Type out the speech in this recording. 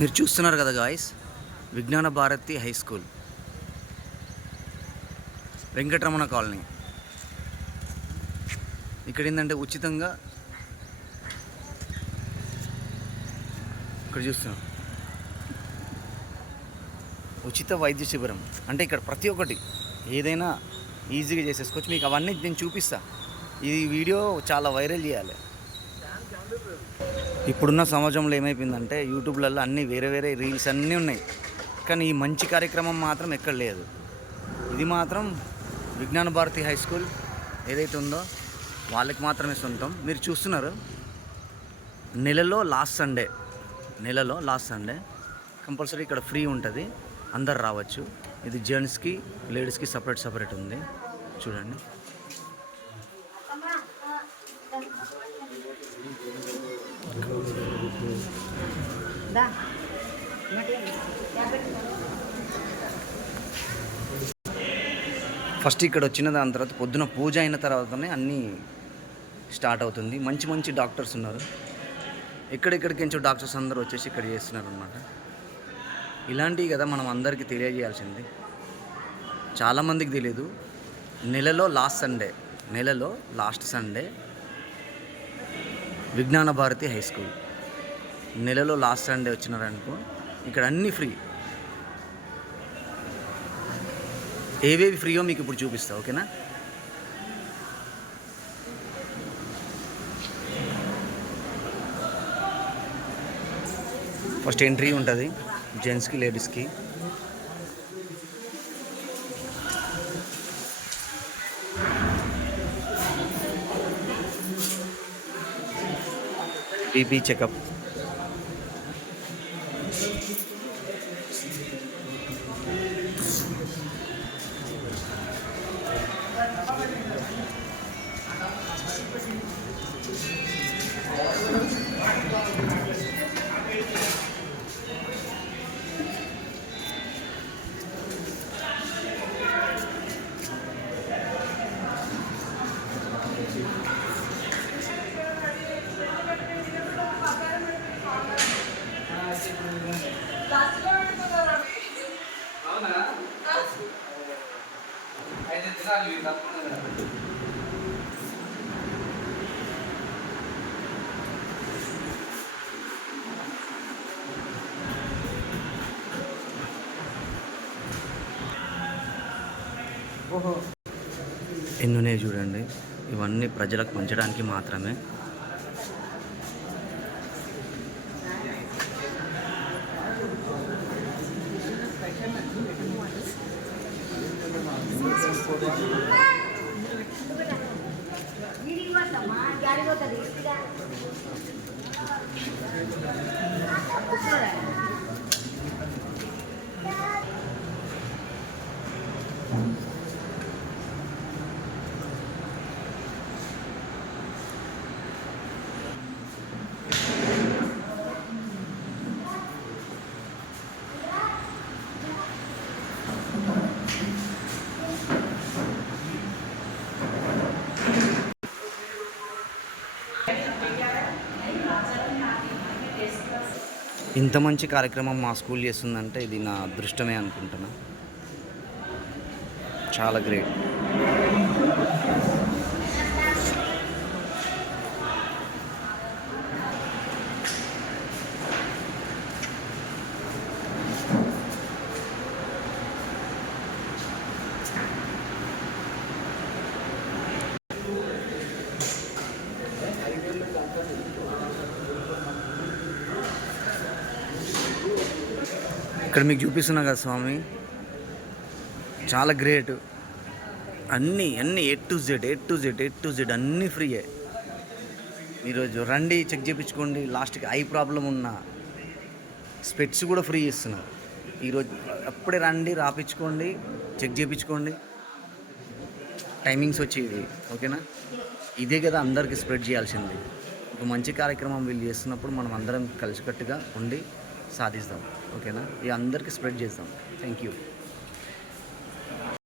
మీరు చూస్తున్నారు కదా guys, Vignana Bharati high school, Venkataramana colony. ఇక్కడ ఏంటంటే ఉచితంగా, ఇక్కడ చూస్తున్నాం ఉచిత వైద్య శిబిరం. అంటే ఇక్కడ ప్రతి ఒక్కటి ఏదైనా ఈజీగా చేసేసుకోవచ్చు. మీకు అవన్నీ నేను చూపిస్తా. ఈ వీడియో చాలా వైరల్ చేయాలి. ఇప్పుడున్న సమాజంలో ఏమైపోయిందంటే యూట్యూబ్లలో అన్నీ వేరే వేరే రీల్స్ అన్నీ ఉన్నాయి, కానీ ఈ మంచి కార్యక్రమం మాత్రం ఎక్కడ లేదు. ఇది మాత్రం విజ్ఞాన భారతి హై స్కూల్ ఏదైతే ఉందో వాళ్ళకి మాత్రమే సొంతం. మీరు చూస్తున్నారు, నెలలో లాస్ట్ సండే కంపల్సరీ ఇక్కడ ఫ్రీ ఉంటుంది, అందరు రావచ్చు. ఇది జెంట్స్కి లేడీస్కి సపరేట్ ఉంది. చూడండి, ఫస్ట్ ఇక్కడ వచ్చిన దాని తర్వాత పొద్దున పూజ అయిన తర్వాతనే అన్నీ స్టార్ట్ అవుతుంది. మంచి మంచి డాక్టర్స్ ఉన్నారు. ఎక్కడెక్కడికించో డాక్టర్స్ అందరూ వచ్చేసి ఇక్కడ చేస్తున్నారు అన్నమాట. ఇలాంటివి కదా మనం అందరికీ తెలియజేయాల్సింది. చాలామందికి తెలియదు. నెలలో లాస్ట్ సండే విజ్ఞాన భారతి హై స్కూల్, నెలలో లాస్ట్ సండే వచ్చినారనుకో ఇక్కడ అన్నీ ఫ్రీ. ఏవేవి ఫ్రీయో మీకు ఇప్పుడు చూపిస్తా, ఓకేనా? ఫస్ట్ ఎంట్రీ ఉంటుంది జెంట్స్కి లేడీస్కి. బీపీ చెకప్, ఎన్నునే చూడండి. ఇవన్నీ ప్రజలకు పంచడానికి మాత్రమే. ఇంత మంచి కార్యక్రమం మా స్కూల్ చేస్తుందంటే ఇది నా అదృష్టమే అనుకుంటున్నా. చాలా గ్రేట్. ఇక్కడ మీకు చూపిస్తున్నా కదా స్వామి, చాలా గ్రేట్. అన్నీ ఏ టు జెడ్ అన్నీ ఫ్రీయే. ఈరోజు రండి, చెక్ చేయించుకోండి. లాస్ట్కి ఐ ప్రాబ్లం ఉన్న స్పెట్స్ కూడా ఫ్రీ ఇస్తున్నారు. ఈరోజు అప్పుడే రండి, రాపించుకోండి, చెక్ చేయించుకోండి. టైమింగ్స్ వచ్చేది, ఓకేనా? ఇదే కదా అందరికీ స్ప్రెడ్ చేయాల్సింది. ఒక మంచి కార్యక్రమం వీళ్ళు చేస్తున్నప్పుడు మనం అందరం కలిసికట్టుగా ఉండి సాధిస్తాం, ఓకేనా? ఇది అందరికీ స్ప్రెడ్ చేస్తాం. Thank you.